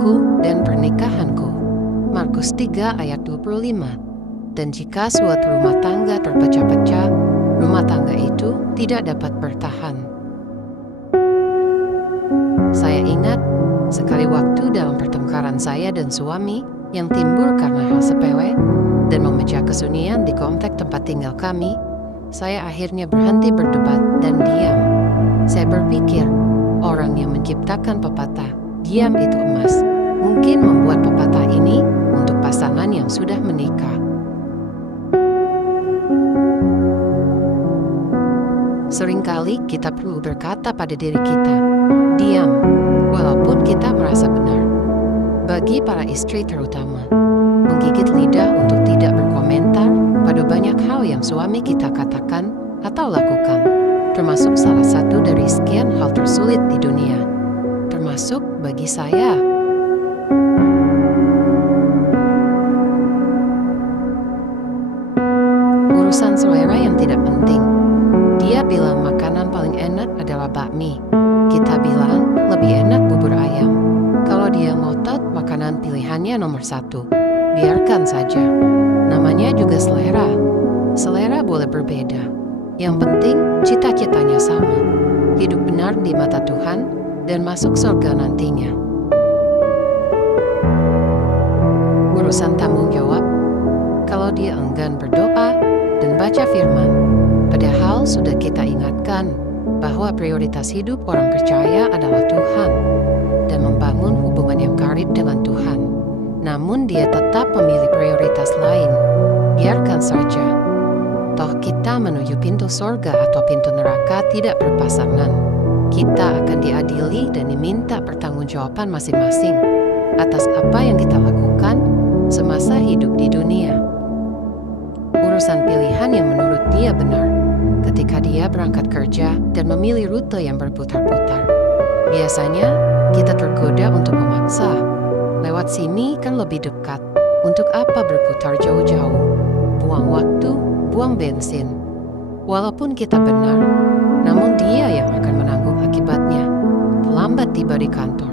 hidupku dan pernikahanku. Markus 3 ayat 25. Dan jika suatu rumah tangga terpecah-pecah, rumah tangga itu tidak dapat bertahan. Saya ingat sekali waktu dalam pertengkaran saya dan suami yang timbul karena hal sepele dan memecah kesunyian di komplek tempat tinggal kami, saya akhirnya berhenti berdebat dan diam. Saya berpikir, orang yang menciptakan pepatah, diam itu emas, mungkin membuat pepatah ini untuk pasangan yang sudah menikah. Seringkali kita perlu berkata pada diri kita, diam, walaupun kita merasa benar. Bagi para istri terutama, menggigit lidah untuk tidak berkomentar pada banyak hal yang suami kita katakan atau lakukan, termasuk salah satu dari sekian hal tersulit di dunia, termasuk bagi saya. Urusan selera yang tidak penting. Dia bilang makanan paling enak adalah bakmi. Kita bilang lebih enak bubur ayam. Kalau dia ngotot, makanan pilihannya nomor 1. Biarkan saja. Namanya juga selera. Selera boleh berbeda. Yang penting cita-citanya sama. Hidup benar di mata Tuhan dan masuk surga nantinya. Urusan tanggung jawab. Kalau dia enggan berdoa dan baca firman, padahal sudah kita ingatkan bahwa prioritas hidup orang percaya adalah Tuhan dan membangun hubungan yang karib dengan Tuhan. Namun dia tetap memilih prioritas lain. Biarkan saja. Toh kita menuju pintu surga atau pintu neraka tidak berpasangan. Kita akan diadili dan diminta pertanggungjawaban masing-masing atas apa yang kita lakukan semasa hidup di dunia. Urusan pilihan yang menurut dia benar ketika dia berangkat kerja dan memilih rute yang berputar-putar. Biasanya kita tergoda untuk memaksa. Lewat sini kan lebih dekat. Untuk apa berputar jauh-jauh? Buang waktu, buang bensin. Walaupun kita benar, namun dia yang akan menanggung akibatnya. Lambat tiba di kantor.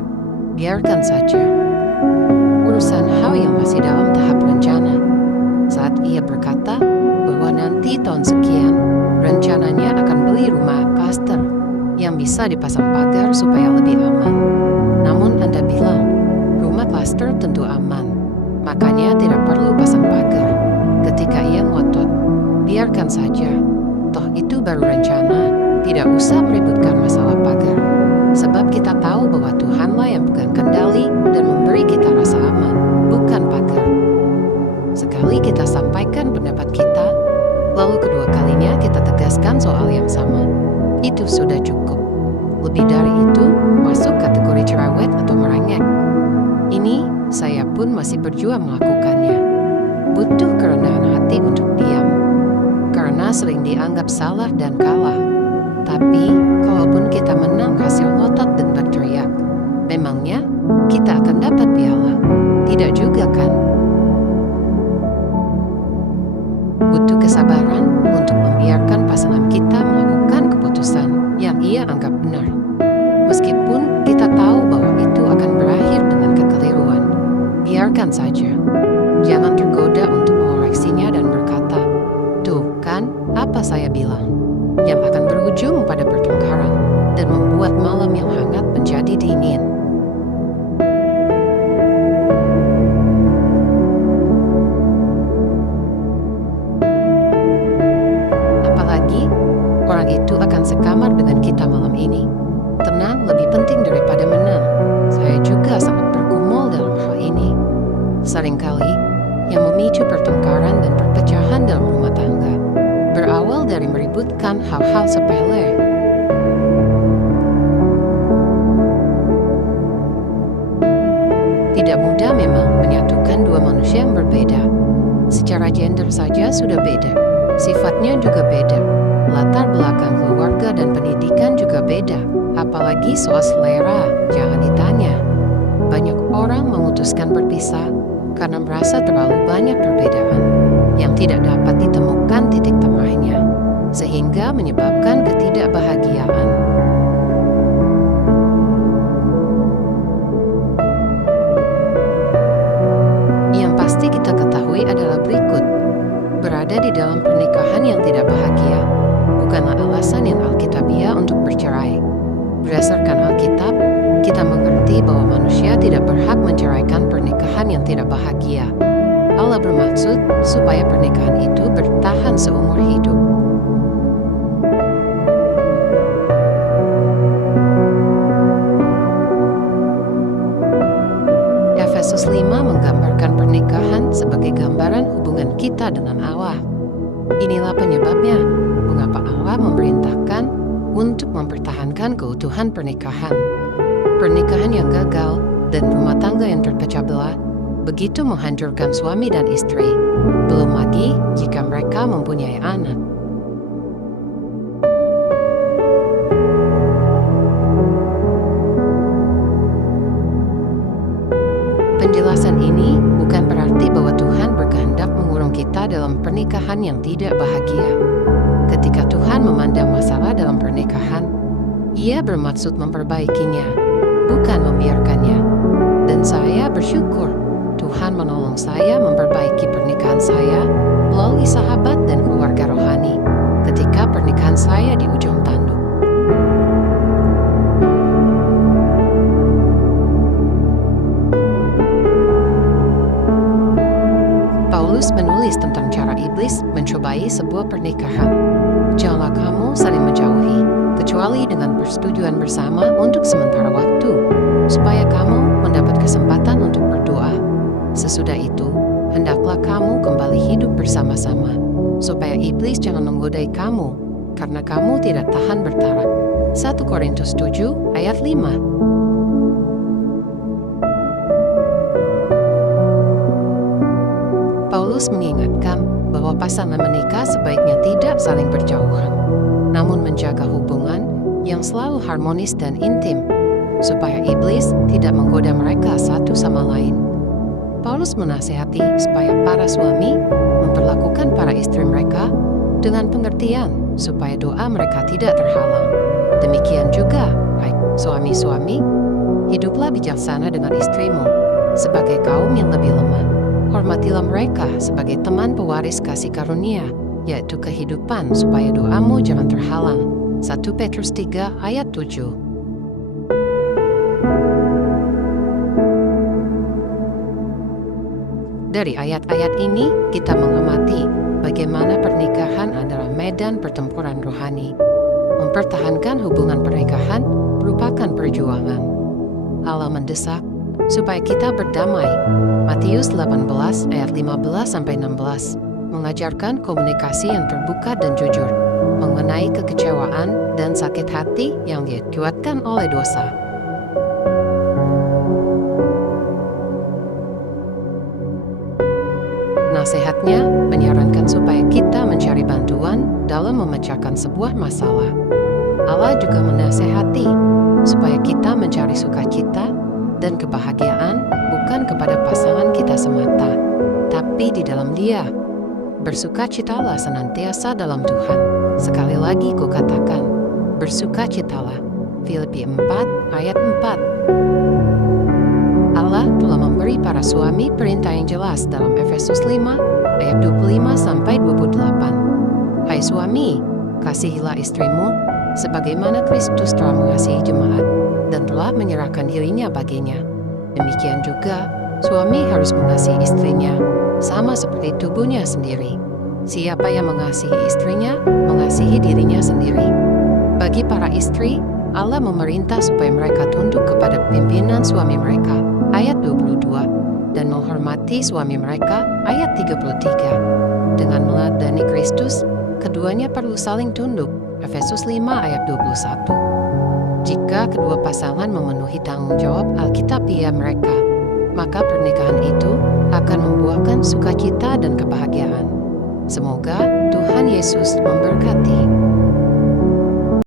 Biarkan saja. Urusan hal yang masih dalam tahap rencana. Saat ia berkata bahwa nanti tahun sekian rencananya akan beli rumah klaster yang bisa dipasang pagar supaya lebih aman. Namun Anda bilang, rumah klaster tentu aman, makanya tidak perlu pasang pagar. Ketika ia ngotot, biarkan saja. Toh itu baru rencana, tidak usah meributkan masalah pagar. Sebab kita tahu bahwa Tuhanlah yang pegang kendali dan memberi kita rasa aman, bukan pagar. Sekali kita sampaikan pendapat kita, lalu kedua kalinya kita tegaskan soal yang sama. Itu sudah cukup. Lebih dari itu, masuk kategori cerewet atau merengek. Ini, saya pun masih berjuang melakukannya. Butuh kerendahan hati untuk diam. Karena sering dianggap salah dan kalah. Tapi, kalaupun kita menang hasil ngotot dan berteriak, memangnya kita akan dapat piala? Tidak juga kan? Butuh kesabaran untuk membiarkan pasangan kita melakukan keputusan yang ia anggap benar. Meskipun kita tahu bahwa itu akan berakhir dengan kekeliruan, biarkan saja. Jangan tergoda untuk mengoreksinya dan berkata, "Tuh kan, apa saya bilang?" Yang akan berujung pada pertengkaran dan membuat malam yang hangat menjadi dingin. Orang itu akan sekamar dengan kita malam ini. Tenang lebih penting daripada menang. Saya juga sangat bergumul dalam hal ini. Seringkali, yang memicu pertengkaran dan perpecahan dalam rumah tangga berawal dari meributkan hal-hal sepele. Tidak mudah memang menyatukan dua manusia yang berbeda. Secara gender saja sudah beda. Sifatnya juga beda. Latar belakang keluarga dan pendidikan juga beda, apalagi soal selera, jangan ditanya. Banyak orang memutuskan berpisah karena merasa terlalu banyak perbedaan yang tidak dapat ditemukan titik tengahnya, sehingga menyebabkan ketidakbahagiaan. berada di dalam pernikahan yang tidak bahagia bukanlah alasan yang alkitabiah untuk bercerai. Berdasarkan Alkitab, kita mengerti bahwa manusia tidak berhak menceraikan pernikahan yang tidak bahagia. Allah bermaksud supaya pernikahan itu bertahan seumur hidup. Efesus 5 menggambarkan pernikahan sebagai gambaran hubungan kita dengan Allah. Inilah penyebabnya mengapa Allah memerintahkan untuk mempertahankan keutuhan pernikahan. Pernikahan yang gagal dan rumah tangga yang terpecah belah begitu menghancurkan suami dan istri, belum lagi jika mereka mempunyai anak. Penjelasan ini bukan berarti bahwa Tuhan berkehendak mengurung kita dalam pernikahan yang tidak bahagia. Ketika Tuhan memandang masalah dalam pernikahan, Ia bermaksud memperbaikinya, bukan membiarkannya. Dan saya bersyukur Tuhan menolong saya memperbaiki pernikahan saya melalui sahabat dan keluarga rohani ketika pernikahan saya di ujung tanduk. Paulus menulis tentang cara iblis mencobai sebuah pernikahan. Janganlah kamu saling menjauhi, kecuali dengan persetujuan bersama untuk sementara waktu, supaya kamu mendapat kesempatan untuk berdoa. Sesudah itu, hendaklah kamu kembali hidup bersama-sama, supaya iblis jangan menggodai kamu, karena kamu tidak tahan bertarak. 1 Korintus 7 ayat 5. Paulus mengingatkan bahwa pasangan menikah sebaiknya tidak saling berjauhan, namun menjaga hubungan yang selalu harmonis dan intim, supaya iblis tidak menggoda mereka satu sama lain. Paulus menasihati supaya para suami memperlakukan para istri mereka dengan pengertian, supaya doa mereka tidak terhalang. Demikian juga, hai suami-suami, hiduplah bijaksana dengan istrimu, sebagai kaum yang lebih lemah. Hormatilah mereka sebagai teman pewaris kasih karunia, yaitu kehidupan, supaya doamu jangan terhalang. 1 Petrus 3 ayat 7. Dari ayat-ayat ini, kita mengamati bagaimana pernikahan adalah medan pertempuran rohani. Mempertahankan hubungan pernikahan merupakan perjuangan. Allah mendesak supaya kita berdamai. Matius 18 ayat 15-16 mengajarkan komunikasi yang terbuka dan jujur mengenai kekecewaan dan sakit hati yang diakibatkan oleh dosa. Nasihatnya menyarankan supaya kita mencari bantuan dalam memecahkan sebuah masalah. Allah juga menasihati supaya kita mencari sukacita dan kebahagiaan bukan kepada pasangan kita semata, tapi di dalam Dia. Bersukacitalah senantiasa dalam Tuhan. Sekali lagi kukatakan, bersukacitalah. Filipi 4 ayat 4. Allah telah memberi para suami perintah yang jelas dalam Efesus 5 ayat 25-28. Hai suami, kasihilah istrimu sebagaimana Kristus telah mengasihi jemaat dan telah menyerahkan dirinya baginya. Demikian juga, suami harus mengasihi istrinya, sama seperti tubuhnya sendiri. Siapa yang mengasihi istrinya, mengasihi dirinya sendiri. Bagi para istri, Allah memerintah supaya mereka tunduk kepada pimpinan suami mereka, ayat 22, dan menghormati suami mereka, ayat 33. Dengan meladani Kristus, keduanya perlu saling tunduk, Efesus 5 ayat 21. Jika kedua pasangan memenuhi tanggung jawab alkitabiah mereka, maka pernikahan itu akan membuahkan sukacita dan kebahagiaan. Semoga Tuhan Yesus memberkati.